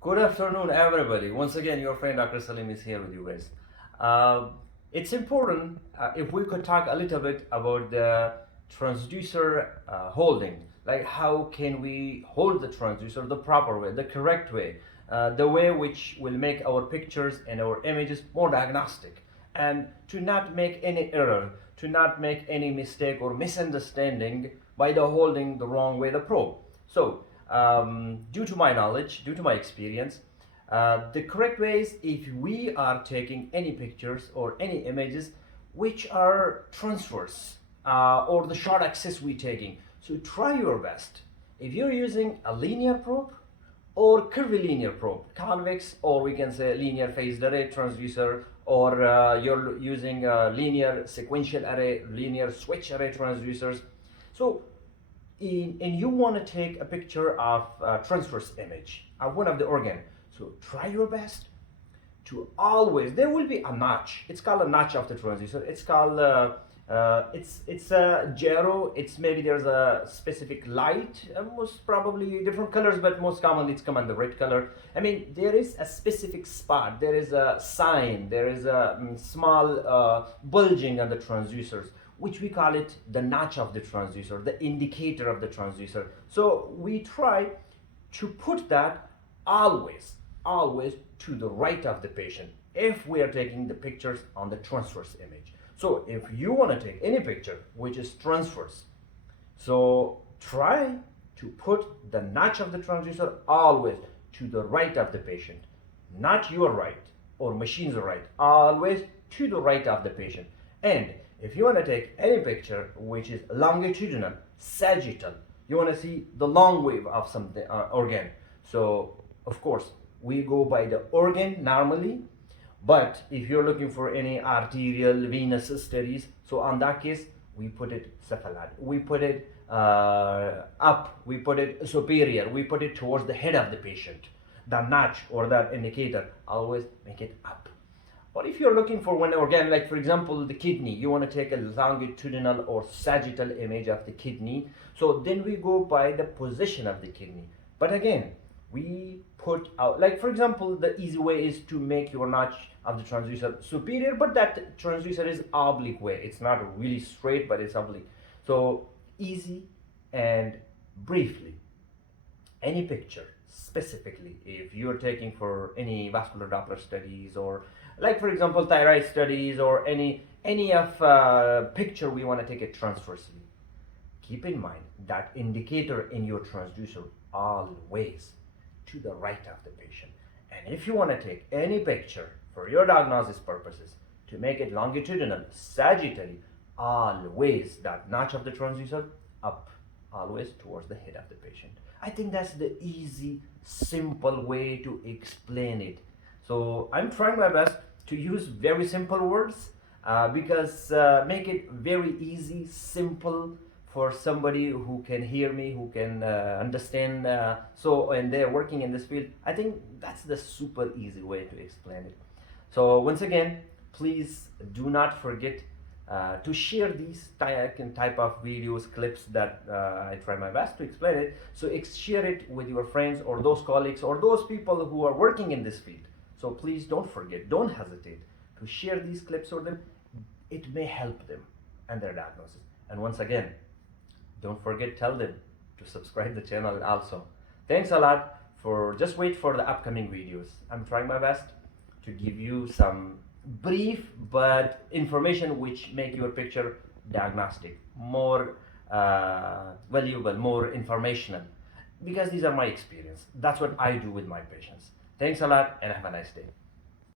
Good afternoon, everybody. Once again, your friend Dr. Salim is here with you guys. Uh, it's important if we could talk a little bit about the transducer holding. Like, how can we hold the transducer the proper way, the correct way, the way which will make our pictures and our images more diagnostic, and to not make any error, to not make any mistake or misunderstanding by the holding the wrong way the probe. So, due to my knowledge, due to my experience, the correct way is if we are taking any pictures or any images which are transverse or the short axis we're taking. So try your best. If you're using a linear probe or curvilinear probe, convex, or we can say linear phased array transducer, or you're using linear sequential array, linear switch array transducers. So and you want to take a picture of a transverse image of one of the organ. So try your best to always, there will be a notch. It's called a notch of the transducer. It's called it's a gyro. It's maybe there's a specific light, most probably different colors, but most commonly it's come on the red color. I mean, there is a specific spot. There is a sign. There is a small bulging on the transducers, which we call it the notch of the transducer, the indicator of the transducer. So we try to put that always to the right of the patient if we are taking the pictures on the transverse image. So if you want to take any picture which is transverse, so try to put the notch of the transducer always to the right of the patient, not your right or machine's right, always to the right of the patient. And if you want to take any picture which is longitudinal, sagittal, you want to see the long wave of some organ. So of course we go by the organ normally, but if you're looking for any arterial venous studies, so on that case we put it cephalad, we put it up, we put it superior, we put it towards the head of the patient. The notch or that indicator, always make it up. But if you're looking for one organ, like for example the kidney, you want to take a longitudinal or sagittal image of the kidney, so then we go by the position of the kidney. But again, we put out, like for example, the easy way is to make your notch of the transducer superior, but that transducer is oblique way. It's not really straight, but it's oblique. So easy and briefly, any picture specifically, if you're taking for any vascular Doppler studies, or like for example thyroid studies, or any of picture we want to take it transversely, keep in mind that indicator in your transducer always to the right of the patient. And if you want to take any picture for your diagnosis purposes, to make it longitudinal, sagittally, always that notch of the transducer up, always towards the head of the patient. I think that's the easy, simple way to explain it. So I'm trying my best to use very simple words because make it very easy, simple for somebody who can hear me, who can understand. So, and they're working in this field, I think that's the super easy way to explain it. So once again, please do not forget to share these type of videos, clips that I try my best to explain it. So share it with your friends or those colleagues or those people who are working in this field. So please don't forget, don't hesitate to share these clips with them. It may help them and their diagnosis. And once again, don't forget, tell them to subscribe the channel also. Thanks a lot. For just wait for the upcoming videos. I'm trying my best to give you some brief but information which make your picture diagnostic more valuable, more informational, because these are my experience. That's what I do with my patients. Thanks a lot and have a nice day.